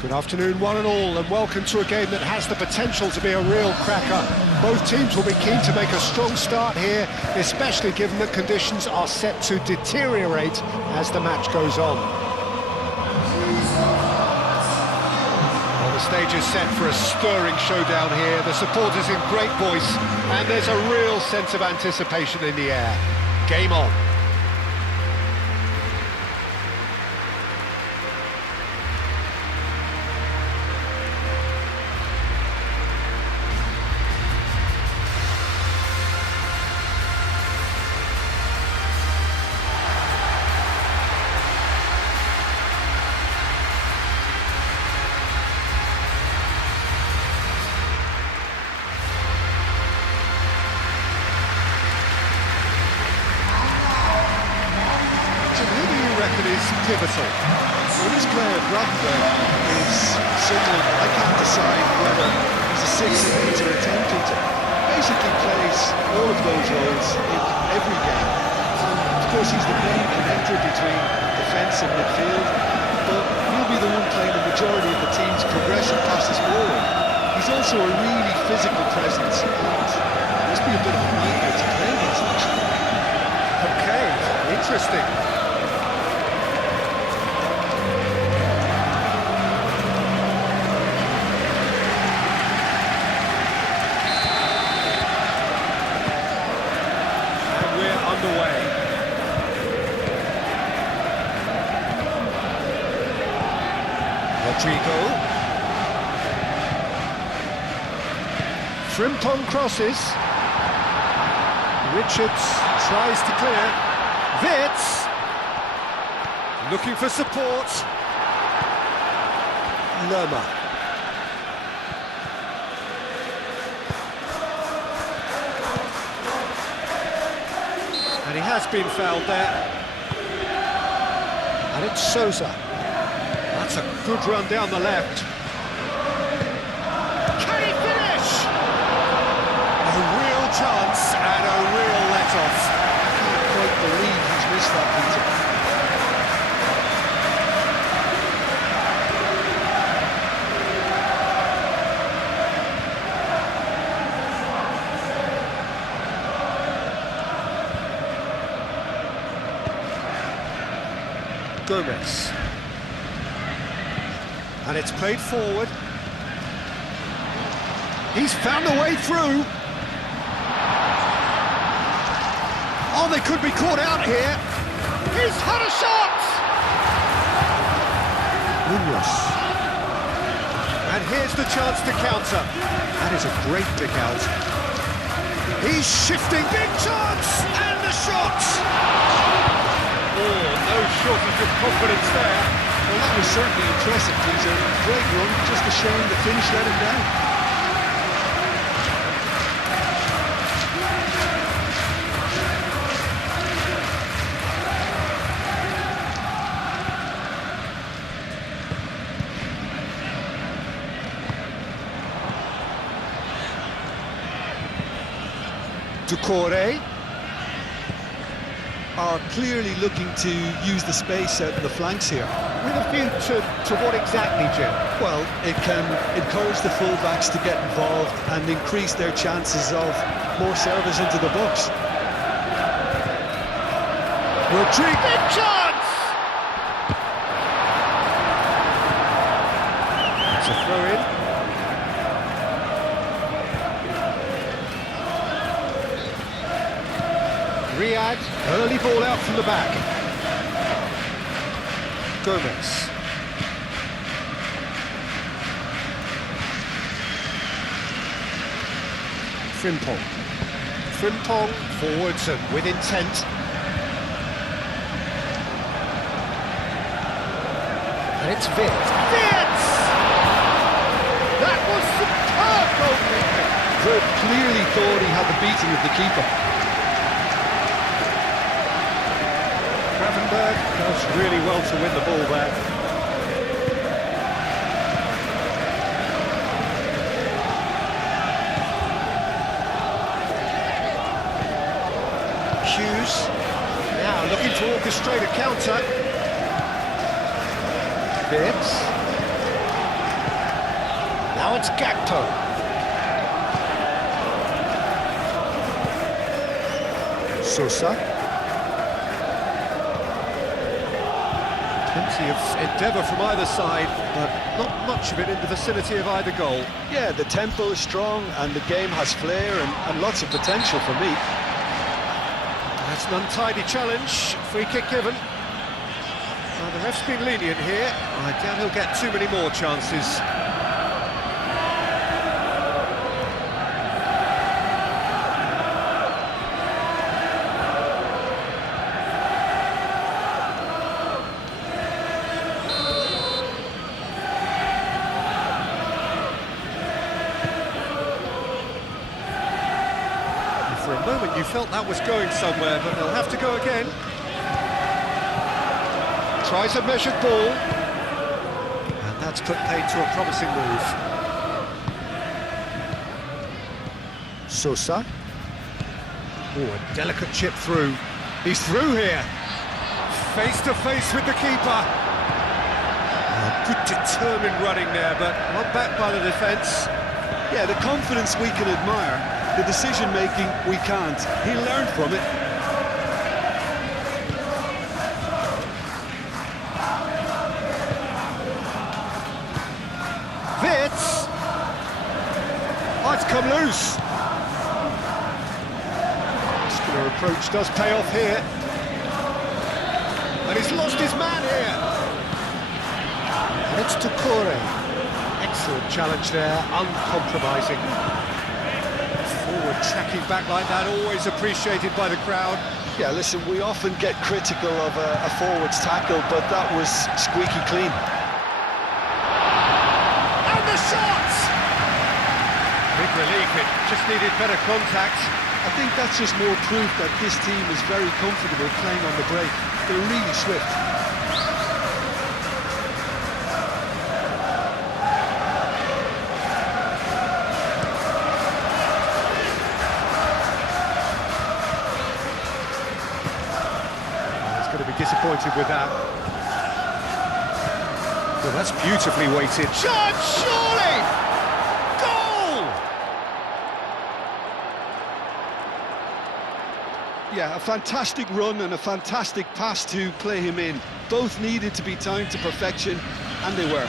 Good afternoon, one and all, and welcome to a game that has the potential to be a real cracker. Both teams will be keen to make a strong start here, especially given that conditions are set to deteriorate as the match goes on. Well, the stage is set for a stirring showdown here. The supporters in great voice, and there's a real sense of anticipation in the air. Game on. Is pivotal. Well, this player at Rotherham is someone I can't decide whether he's a 6, a 8 or a 10 Peter. Basically plays all of those roles in every game. And of course he's the main connector between defence and midfield, but he'll be the one playing the majority of the team's progression passes forward. He's also a really physical presence and must be a bit of a nightmare to play against actually. Okay, interesting. Underway. Rodrigo. Frimpong crosses. Richards tries to clear. Wits looking for support. Lerma. And he has been fouled there. And it's Sousa. That's a good run down the left. Can he finish? A real chance and a real let-off. I can't quite believe he's missed that, Peter. Gomez. And it's played forward. He's found a way through. Oh, they could be caught out here. He's had a shot! Munoz. And here's the chance to counter. That is a great pick out. He's shifting. Big chance! And the shot! Oh, no shortage of confidence there. Well, that was certainly impressive, Peter. Great run, just a shame the finish let him down. Ducore. Are clearly looking to use the space out in the flanks here. With a view to what exactly, Jim? Well, it can encourage the full-backs to get involved and increase their chances of more service into the box. Rodrigo! Big chance! It's a throw-in. Riyad, early ball out from the back. Gomez. Frimpong. Frimpong forwards and with intent. And it's Wits. Wits! That was superb goalkeeping. Wood clearly thought he had the beating of the keeper. Does really well to win the ball there. Hughes now looking to orchestrate a counter. Wits. Now it's Gakpo. Sosa. Plenty of endeavour from either side, but not much of it in the vicinity of either goal. Yeah, the tempo is strong and the game has flair and lots of potential for me. That's an untidy challenge, free kick given. Well, the ref's been lenient here. I doubt he'll get too many more chances. For a moment you felt that was going somewhere, but they'll have to go again. Tries a measured ball. And that's put paid to a promising move. Sosa. Oh, a delicate chip through. He's through here. Face to face with the keeper. Oh, good determined running there, but not backed by the defence. Yeah, the confidence we can admire. The decision-making, we can't. He learned from it. Wits! Oh, it's come loose. Muscular approach does pay off here. And he's lost his man here. And it's Tukore. Excellent challenge there, uncompromising. Forward tracking back like that, always appreciated by the crowd. Yeah, listen, we often get critical of a forward's tackle, but that was squeaky clean. And the shot! Big relief, it just needed better contact. I think that's just more proof that this team is very comfortable playing on the break. They're really swift. Going to be disappointed with that. Well, that's beautifully weighted. Shot, surely! Goal! Yeah, a fantastic run and a fantastic pass to play him in. Both needed to be timed to perfection, and they were.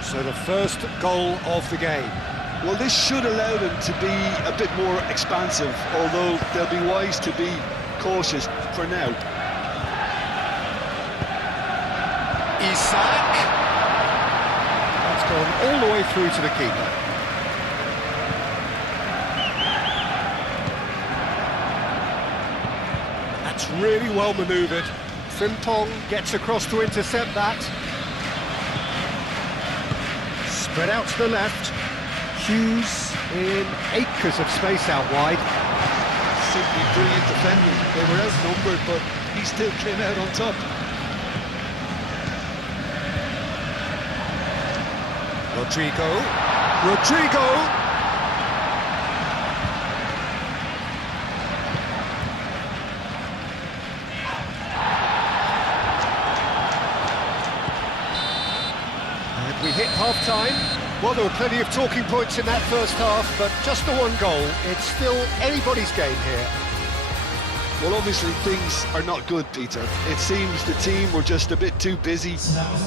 So the first goal of the game. Well, this should allow them to be a bit more expansive, although they'll be wise to be cautious for now. Isak. That's gone all the way through to the keeper. That's really well manoeuvred. Frimpong gets across to intercept that. Spread out to the left. Hughes in acres of space out wide. Simply brilliant defending. They were outnumbered, but he still came out on top. Rodrigo. And we hit half-time. Well, there were plenty of talking points in that first half, but just the one goal. It's still anybody's game here. Well, obviously things are not good, Peter. It seems the team were just a bit too busy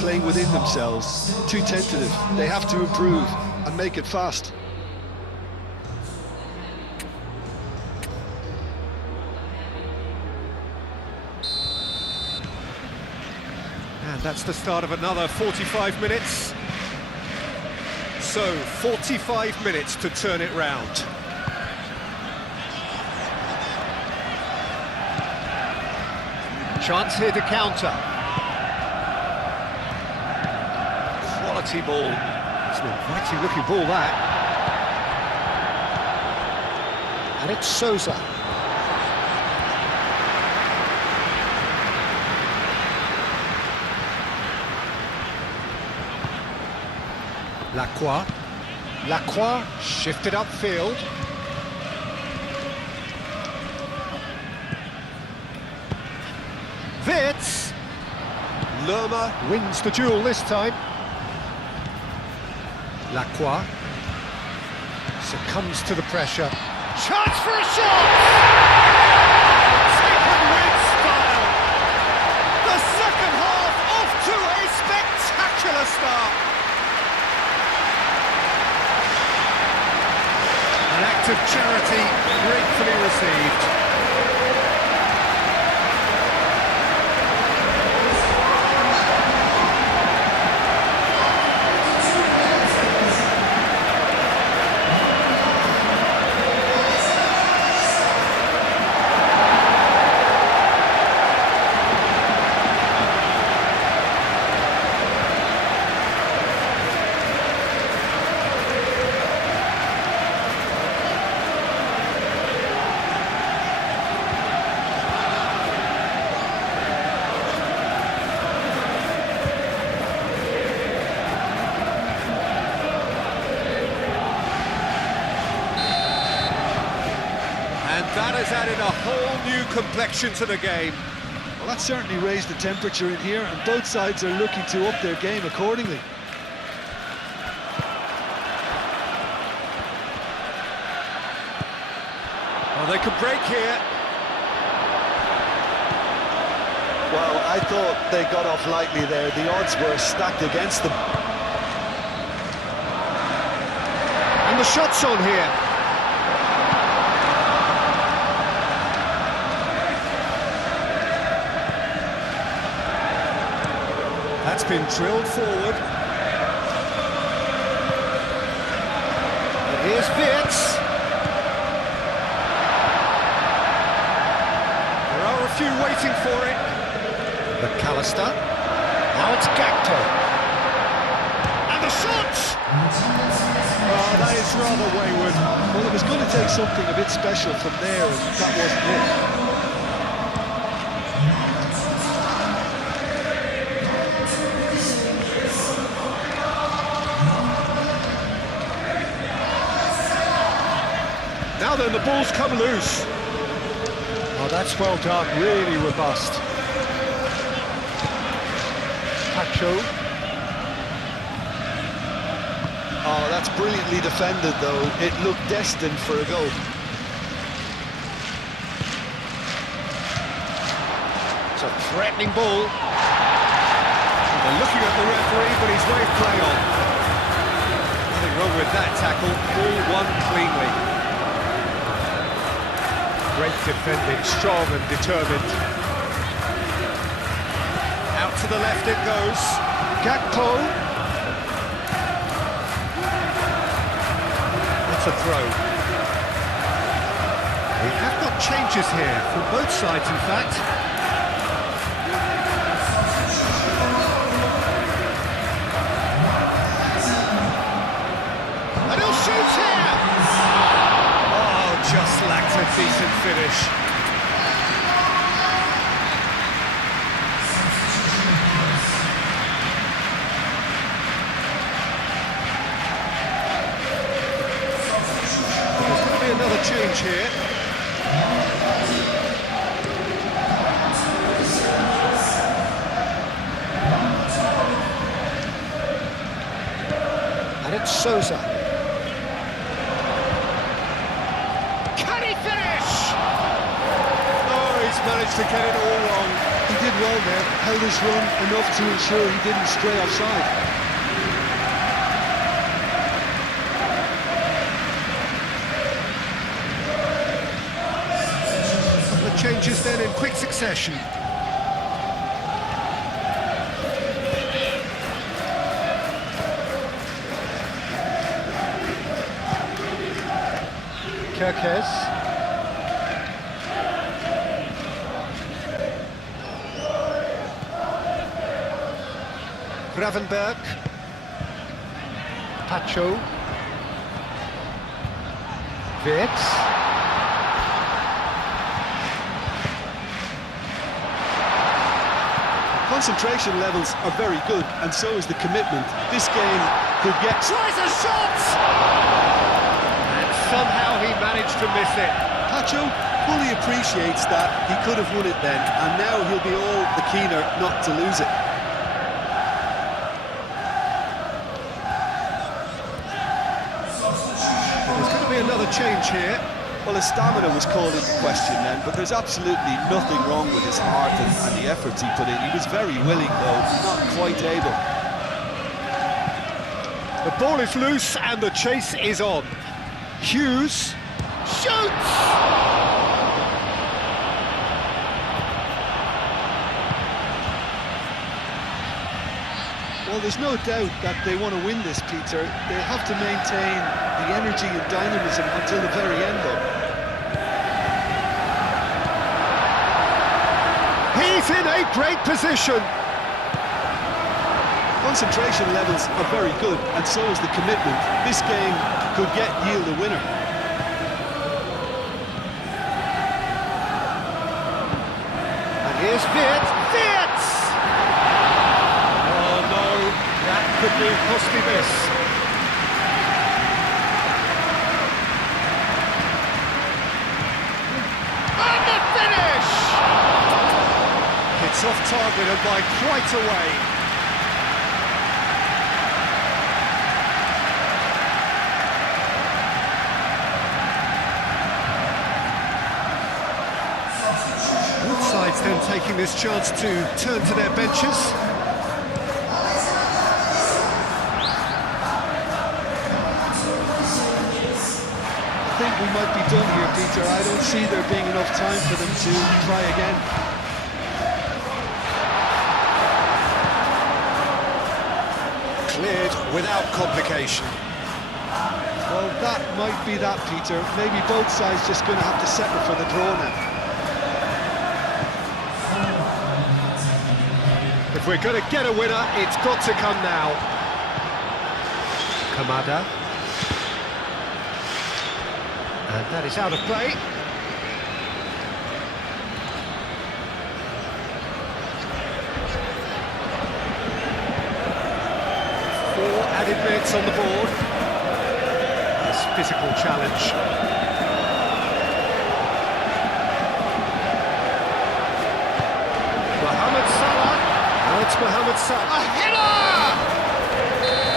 playing within themselves, too tentative. They have to improve and make it fast. And that's the start of another 45 minutes. So, 45 minutes to turn it round. Chance here to counter. Quality ball. It's an inviting looking ball, that. And it's Sousa. Lacroix shifted upfield. Wits. Lerma wins the duel this time. Lacroix succumbs to the pressure. Chance for a shot! Taken with style. The second half off to a spectacular start. An act of charity gratefully received. That has added a whole new complexion to the game. Well, that certainly raised the temperature in here, and both sides are looking to up their game accordingly. Well, they could break here. Well, I thought they got off lightly there. The odds were stacked against them. And the shot's on here. That's been drilled forward. And here's Wits. There are a few waiting for it. McAllister. Now it's Gakpo. And the shot! Oh, that is rather wayward. Well, it was going to take something a bit special from there, and that wasn't it. Now then, the ball's come loose. Oh, that's well done, really robust. Pacho. Oh, that's brilliantly defended, though. It looked destined for a goal. It's a threatening ball. They're looking at the referee, but he's waved play on. Nothing wrong with that tackle. Ball won cleanly. Great defending, strong and determined. Out to the left it goes. Gakpo. That's a throw. We have got changes here, from both sides in fact. And he'll shoot here! Just lacked a decent finish. There's going to be another change here. And it's Sousa. Managed to get it all wrong. He did well there, held his run enough to ensure he didn't stray offside. The changes then in quick succession. Kirkes. Gravenberg. Pacho. Wirtz. Concentration levels are very good, and so is the commitment. This game could get... Tries a shot! And somehow he managed to miss it. Pacho fully appreciates that he could have won it then, and now he'll be all the keener not to lose it. There's going to be another change here. Well, his stamina was called into question then, but there's absolutely nothing wrong with his heart and the efforts he put in. He was very willing, though, not quite able. The ball is loose and the chase is on. Hughes shoots! Well, there's no doubt that they want to win this, Peter. They have to maintain the energy and dynamism until the very end, though. He's in a great position. Concentration levels are very good, and so is the commitment. This game could yield a winner. And here's Wirtz. Wirtz! Oh no, that could be a costly miss. And the finish! It's off target and by quite a way. Both sides then taking this chance to turn to their benches. I think we might be done here, Peter. I don't see there being enough time for them to try again. Cleared without complication. Well, that might be that, Peter. Maybe both sides just going to have to settle for the draw now. If we're going to get a winner, it's got to come now. Kamada. And that is out of play. 4 added minutes on the board. This physical challenge. Mohamed Salah. Now it's Mohamed Salah. A header!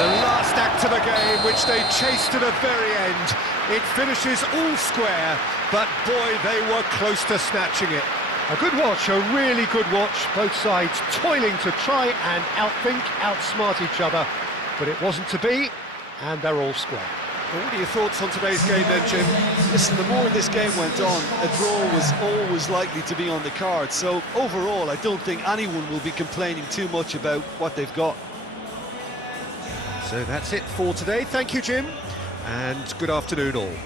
The last act of the game, which they chased to the very end. It finishes all square, but boy, they were close to snatching it. A good watch, a really good watch. Both sides toiling to try and outthink, outsmart each other. But it wasn't to be, and they're all square. Well, what are your thoughts on today's game then, Jim? Listen, the more this game went on, a draw was always likely to be on the card. So overall, I don't think anyone will be complaining too much about what they've got. So that's it for today. Thank you, Jim, and good afternoon all.